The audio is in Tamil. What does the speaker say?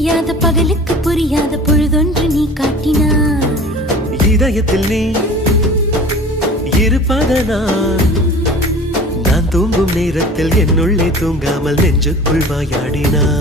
விடியாத பகலுக்கு புரியாத பொழுதொன்று நீ காட்டினாய். இதயத்தில் நீ இருப்பதனால் நான் தூங்கும் நேரத்தில் என்னுள்ளே தூங்காமல் நெஞ்சுக்குள் வாயாடினாய்.